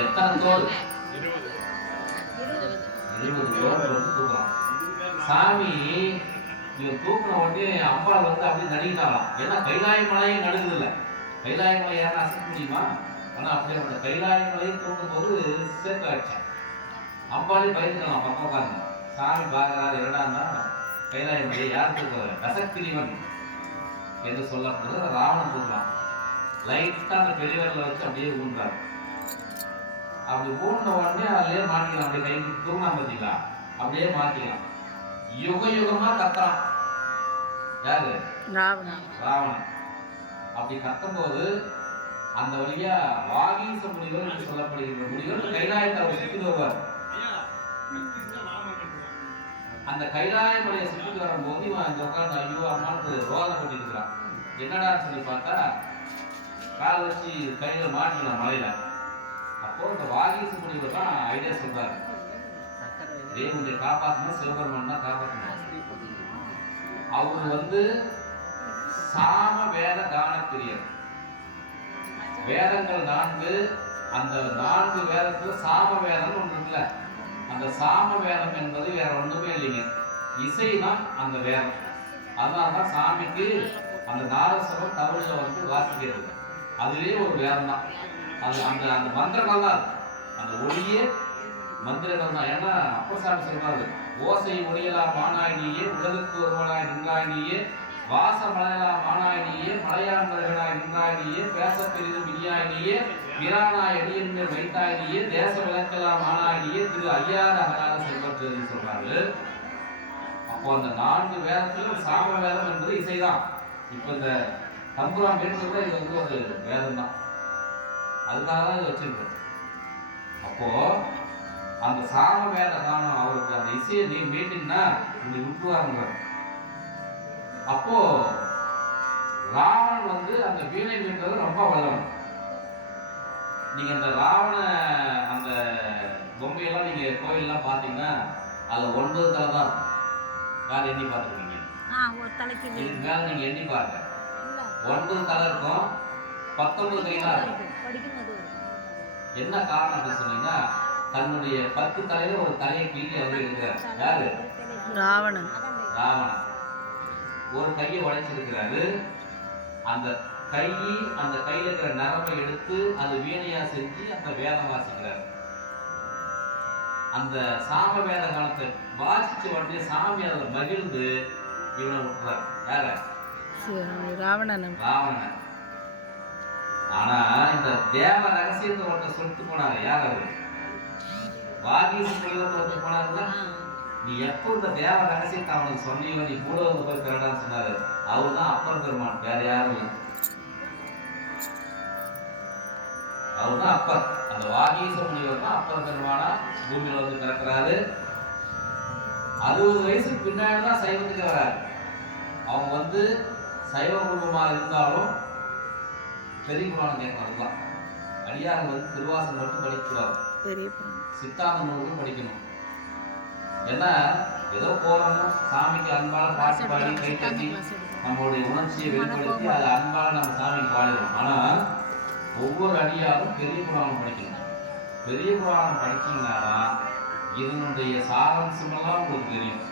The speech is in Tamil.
எத்தனை தோல்? 20 தோல் வந்து தூக்கலாம். சாமி இவன் தூக்கின உடனே அம்பாள் வந்து அப்படி நடுங்கினாலாம். ஏன்னா கைலாய மலையை நடுங்குது இல்லை. கைலாய மலை யாரும் அசைக்க முடியுமா? ஆனா அப்படி அந்த கைலாய மலையை தூக்கும் போது சேர்த்து ஆயிடுச்சான். அம்பாலே பயந்துக்கலாம் பக்கம் உட்காந்து. சாமி பார்க்கிறாரு, என்னடான்னா கைலாய மலையை யார் தூக்குறாரு? கசக்கிரிவன் என்று சொல்லப்படுறது ராவணன் தூக்கலாம். லைட்டா அந்த பெரியவர்களை வச்சு அப்படியே ஊன்றாரு. அப்படி ஊன்ற உடனே அதுலயே மாட்டிக்கலாம். அப்படியே கை தூங்கினா பார்த்தீங்களா, அப்படியே மாட்டிக்கலாம். யுக யுகமா கத்துறான். யாரு? ராவணன். அப்படி கத்தும் போது அந்த வழியா வாகீச முனிவர் என்று சொல்லப்படுகின்ற முனிவர் கைலாயத்தை அவர் சுற்றி வருவார். அந்த கைலாய மலையை சுற்றி வரும்போது இவன் இந்த உட்காந்து ஐயோ அம்மான்னு ரோதனை பண்ணிட்டு இருக்கிறான். என்னடான்னு சொல்லி பார்த்தா கால் வச்சு கையில மாட்டிக்கலாம் மலையில. அப்போ இந்த வாகீச முனிவர் தான் ஐடியா சொல்றாரு, தேவனுடைய காப்பாற்றணும், சிவபெருமான் தான் காப்பாற்றணும். அவர் வந்து சாம வேத கான பிரியர். வேதங்கள் 4, அந்த 4 வேதத்துல சாம வேதம் ஒன்று இருக்குல்ல, அந்த சாம வேதம் என்பது வேற ஒன்றுமே இல்லைங்க, இசைதான் அந்த வேதம். அதனால்தான் சாமிக்கு அந்த நாரசபம் தமிழ்ல வந்து வாசிக்கிறது, அதுவே ஒரு வேதம் தான். அது அந்த அந்த மந்திரங்கள் தான், அந்த ஒளியே மந்திரங்கள் தான். ஏன்னா அப்பசாமி சொல்றாரு, ஓசை ஒளியலா மானாயினியே, உலகுக்கு ஒருவனாய் நின்றாயினியே, வாச மலையலா மானாயினியே, மலையாண்டர்களாய் நின்றாயினியே, பேச பெரிதும் விஞ்ஞாயினியே, பிரானாய் அடியன்கள் வைத்தாயினியே, தேச விளக்கலா மானாயினியே, திரு ஐயாறு அகராத செல்வர்கள் சொல்றாரு. அப்போ அந்த 4 வேதத்துல சாம வேதம் என்பது இசைதான். இப்ப இந்த தம்புரான் பேசுறத இது வந்து ஒரு வேதம் தான், அதுக்காக தான் இது வச்சிருக்கோம். அப்போ அந்த சாம வேத காலம் அவருக்கு அந்த இசையை நீ மீட்டின்னா இப்படி விட்டுவாருங்க. அப்போ ராவணன் வந்து அந்த வீணை மீட்டது ரொம்ப வல்லவன். நீங்க அந்த ராவண அந்த பொம்மையெல்லாம் நீங்க கோயிலெல்லாம் பார்த்தீங்கன்னா அதுல 9 தலை தான் இருக்கும். யார் எண்ணி பார்த்துருக்கீங்க? இதுக்கு மேல நீங்க எண்ணி பாருங்க, 9 தலை இருக்கும், 19 கைதான் இருக்கும். என்ன காரணம் அப்படின்னு சொன்னீங்கன்னா, தன்னுடைய 10 தலையில ஒரு தலையை கிள்ளி அவர் இருக்கிறார். யாரு? ராவணன். ராவணன் ஒரு கையை உடைச்சிருக்கிறாரு. அந்த அந்த கையில இருக்கிற நரம்பை எடுத்து அது வீணையா செஞ்சு அந்த வேதம் வாசிக்கிறார். அந்த சாம வேத காலத்தை வாசிச்ச உடனே சாமி அதில் மகிழ்ந்து இவனை விட்டுறார். யார? ராவணன். ராவணன். ஆனா இந்த தேவ ரகசியத்தை ஒருத்தர் சொல்லிட்டு போனாரு. யார் அவரு? வாகீச முனிவர் ஒருத்தர் போனாருல்ல, நீ எப்போ இந்த தேவ ரகசியத்தை அவனுக்கு சொன்னீங்க, நீ கூட வந்து போய் பெறடான்னு சொன்னாரு. அவர் தான் அப்பர் பெருமான், வேற யாரும் இல்லை. அவர் தான் அப்பர். அந்த வாகீச முனிவர் தான் அப்பர் பெருமானா பூமியில வந்து பிறக்கிறாரு. 60 வயசுக்கு பின்னாடி தான் சைவத்துக்கு வராரு. அவங்க வந்து சைவ குடும்பமாக இருந்தாலும் பெரிய புராணம் கேட்கறது தான். அடியார்கள் வந்து திருவாசகம் மட்டும் படிக்கக்கூடாது, சித்தாந்த நூல்களும் படிக்கணும். ஏன்னா ஏதோ போறோம், சாமிக்கு அன்பால பாட்டு பாடி கை தட்டி நம்மளுடைய உணர்ச்சியை வெளிப்படுத்தி அது அன்பால நம்ம சாமிக்கு பாடிடுவோம். ஆனா ஒவ்வொரு அடியாரும் பெரிய புராணம் படிக்கணும். பெரிய புராணம் படிச்சீங்கன்னா இதனுடைய சாராம்சமெல்லாம் உங்களுக்கு தெரியும்.